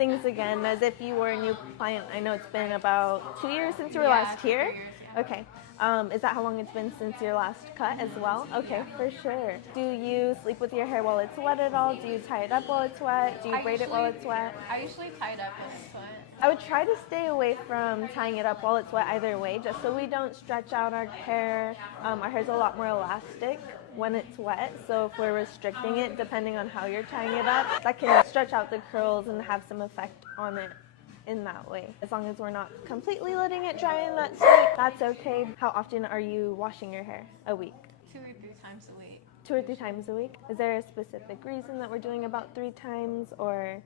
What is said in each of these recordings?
things again as if you were a new client. I know it's been about 2 years since you were last here. 2 years, yeah. Okay. Is that how long it's been since your last cut as well? Okay, for sure. Do you sleep with your hair while it's wet at all? Do you tie it up while it's wet? Do you braid it while it's wet? I usually tie it up when it's wet. I would try to stay away from tying it up while it's wet either way, just so we don't stretch out our hair. Our hair's a lot more elastic when it's wet, so if we're restricting it, depending on how you're tying it up, that can stretch out the curls and have some effect on it in that way. As long as we're not completely letting it dry in that state, that's okay. How often are you washing your hair a week? 2 or 3 times a week. 2 or 3 times a week? Is there a specific reason that we're doing about 3 times, or?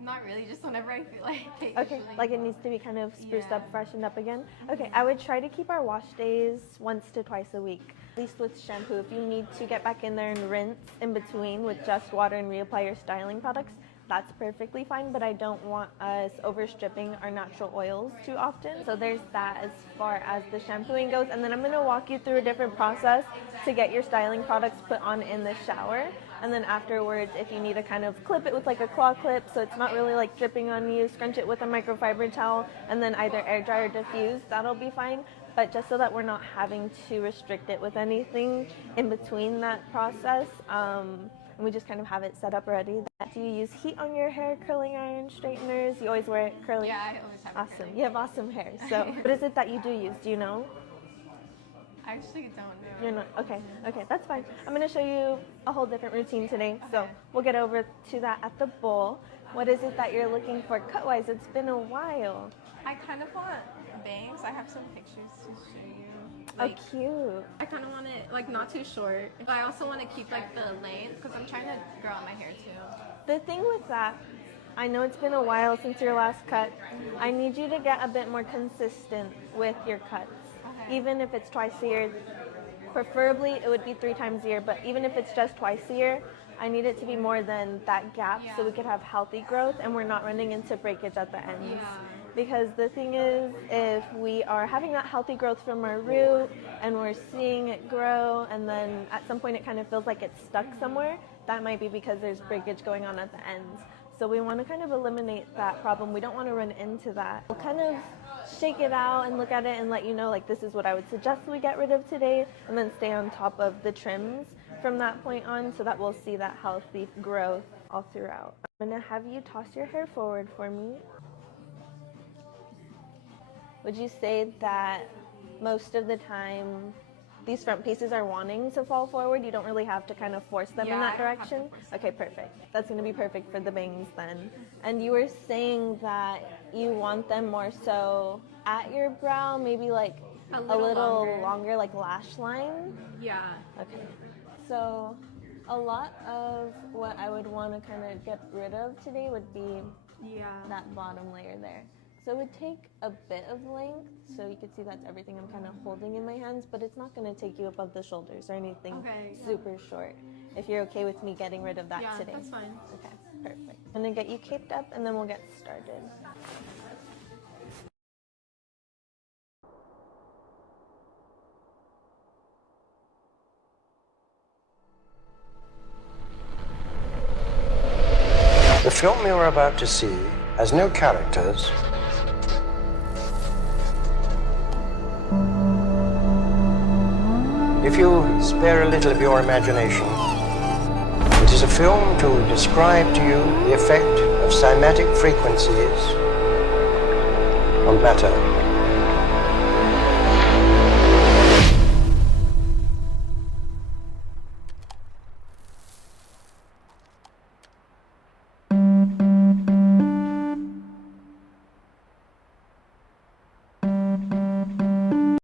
Not really, just whenever I feel like it. Okay, usually. like it needs to be kind of spruced up, Yeah. freshened up again? Okay, I would try to keep our wash days once to twice a week. At least with shampoo, if you need to get back in there and rinse in between with just water and reapply your styling products, that's perfectly fine, but I don't want us overstripping our natural oils too often. So there's that as far as the shampooing goes. And then I'm going to walk you through a different process to get your styling products put on in the shower. And then afterwards, if you need to kind of clip it with like a claw clip so it's not really like dripping on you, scrunch it with a microfiber towel and then either air dry or diffuse, that'll be fine. But just so that we're not having to restrict it with anything in between that process, and we just kind of have it set up ready. Do you use heat on your hair, curling iron, straighteners? You always wear it curly? Yeah, I always have it Awesome. curly. You have awesome hair. So what is it that you do use? Do you know? I actually don't know. You're not? Okay, that's fine. I'm going to show you a whole different routine today. So we'll get over to that at the bowl. What is it that you're looking for cut-wise? It's been a while. I kind of want bangs. I have some pictures to show you. Oh, cute. I kind of want it like not too short, but I also want to keep like the length because I'm trying to grow out my hair too. The thing with that, I know it's been a while since your last cut. I need you to get a bit more consistent with your cuts. Okay. Even if it's twice a year, preferably it would be 3 times a year, but even if it's just twice a year, I need it to be more than that gap so we could have healthy growth and we're not running into breakage at the ends. Yeah. Because the thing is, if we are having that healthy growth from our root and we're seeing it grow and then at some point it kind of feels like it's stuck somewhere, that might be because there's breakage going on at the ends. So we want to kind of eliminate that problem. We don't want to run into that. We'll kind of shake it out and look at it and let you know, like, this is what I would suggest we get rid of today, and then stay on top of the trims from that point on so that we'll see that healthy growth all throughout. I'm going to have you toss your hair forward for me. Would you say that most of the time these front pieces are wanting to fall forward? You don't really have to kind of force them in that direction? Okay, perfect. That's going to be perfect for the bangs then. And you were saying that you want them more so at your brow, maybe like a little longer, like lash line? Yeah. Okay. So a lot of what I would want to kind of get rid of today would be that bottom layer there. So it would take a bit of length, so you can see that's everything I'm kind of holding in my hands, but it's not going to take you above the shoulders or anything super short. If you're okay with me getting rid of that today. Yeah, that's fine. Okay, perfect. I'm going to get you caped up and then we'll get started. The film you are about to see has no characters. If you spare a little of your imagination, it is a film to describe to you the effect of cymatic frequencies on matter.